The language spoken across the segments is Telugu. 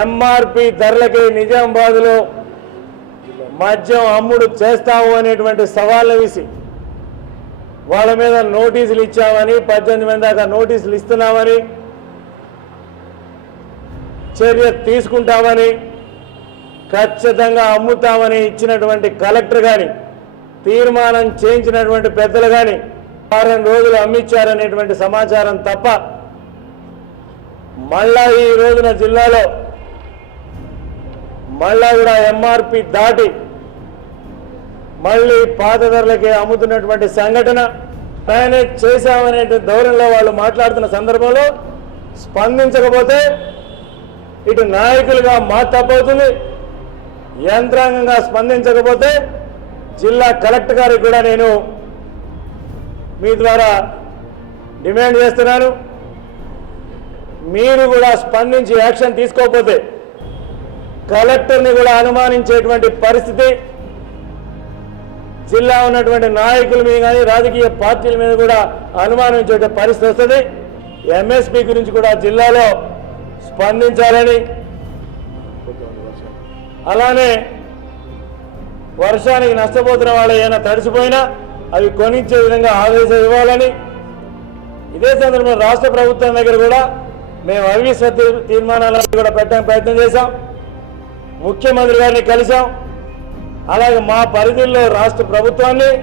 ఎంఆర్పి ధరలకి నిజామాబాద్లో మద్యం అమ్ముడు చేస్తావు అనేటువంటి సవాళ్ళ వేసి వాళ్ళ మీద నోటీసులు ఇచ్చామని పద్దెనిమిది మంది దాకా నోటీసులు ఇస్తున్నామని చర్య తీసుకుంటామని ఖచ్చితంగా అమ్ముతామని ఇచ్చినటువంటి కలెక్టర్ కానీ తీర్మానం చేయించినటువంటి పెద్దలు కానీ వారం రోజులు అమ్మిచ్చారనేటువంటి సమాచారం తప్ప మళ్ళా ఈ రోజున జిల్లాలో మళ్ళా కూడా ఎంఆర్పి దాటి మళ్ళీ పాత ధరలకి అమ్ముతున్నటువంటి సంఘటన మేనేజ్ చేశామనే ధోరణిలో వాళ్ళు మాట్లాడుతున్న సందర్భంలో స్పందించకపోతే ఇటు నాయకులుగా మా తప్పవుతుంది యంత్రాంగంగా స్పందించకపోతే జిల్లా కలెక్టర్ గారికి కూడా నేను మీ ద్వారా డిమాండ్ చేస్తున్నాను. మీరు కూడా స్పందించి యాక్షన్ తీసుకోకపోతే కలెక్టర్ని కూడా అనుమానించేటువంటి పరిస్థితి. జిల్లా ఉన్నటువంటి నాయకుల మీద కానీ రాజకీయ పార్టీల మీద కూడా అనుమానించే పరిస్థితి వస్తుంది. ఎంఎస్పి గురించి కూడా జిల్లాలో స్పందించాలని. అలానే వర్షానికి నష్టపోతున్న వాళ్ళు ఏమైనా తడిసిపోయినా అవి కొనిచ్చే విధంగా ఆదేశం ఇవ్వాలని. ఇదే సందర్భంలో రాష్ట్ర ప్రభుత్వం దగ్గర కూడా మేము అవిశ్వాస తీ- తీర్మానాలను కూడా పెట్టడానికి ప్రయత్నం చేశాం. ముఖ్యమంత్రి గారిని కలిశాం. అలాగే మా పరిధిలో రాష్ట్ర ప్రభుత్వాన్ని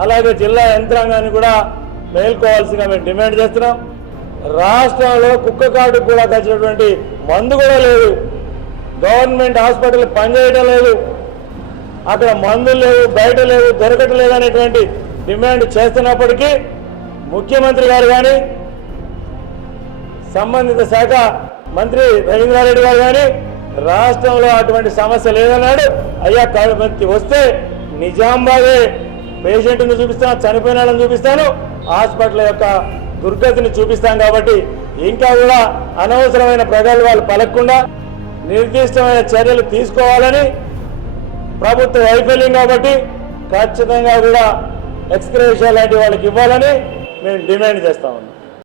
అలాగే జిల్లా యంత్రాంగాన్ని కూడా మేల్కోవాల్సిందిగా మేము డిమాండ్ చేస్తున్నాం. రాష్ట్రంలో కుక్క కాటు కూడా కలిసినటువంటి మందు కూడా లేదు. గవర్నమెంట్ హాస్పిటల్ పనిచేయడం లేదు. అక్కడ మందులు లేవు బయట లేవు దొరకటం లేదు అనేటువంటి డిమాండ్ చేస్తున్నప్పటికీ ముఖ్యమంత్రి గారు కానీ సంబంధిత శాఖ మంత్రి రవీంద్రారెడ్డి గారు కానీ రాష్ట్రంలో అటువంటి సమస్య లేదన్నాడు. అయ్యా కాబట్టి వస్తే నిజామాబాదే పేషెంట్ని చూపిస్తాను చనిపోయిన వాళ్ళని చూపిస్తాను హాస్పిటల్ యొక్క దుర్గతిని చూపిస్తాం కాబట్టి ఇంకా కూడా అనవసరమైన ప్రగల్భాలు పలకకుండా నిర్దిష్టమైన చర్యలు తీసుకోవాలని ప్రభుత్వ వైఫల్యం కాబట్టి ఖచ్చితంగా కూడా ఎక్స్క్రేషియా లాంటి వాళ్ళకి ఇవ్వాలని మేము డిమాండ్ చేస్తా ఉన్నాం.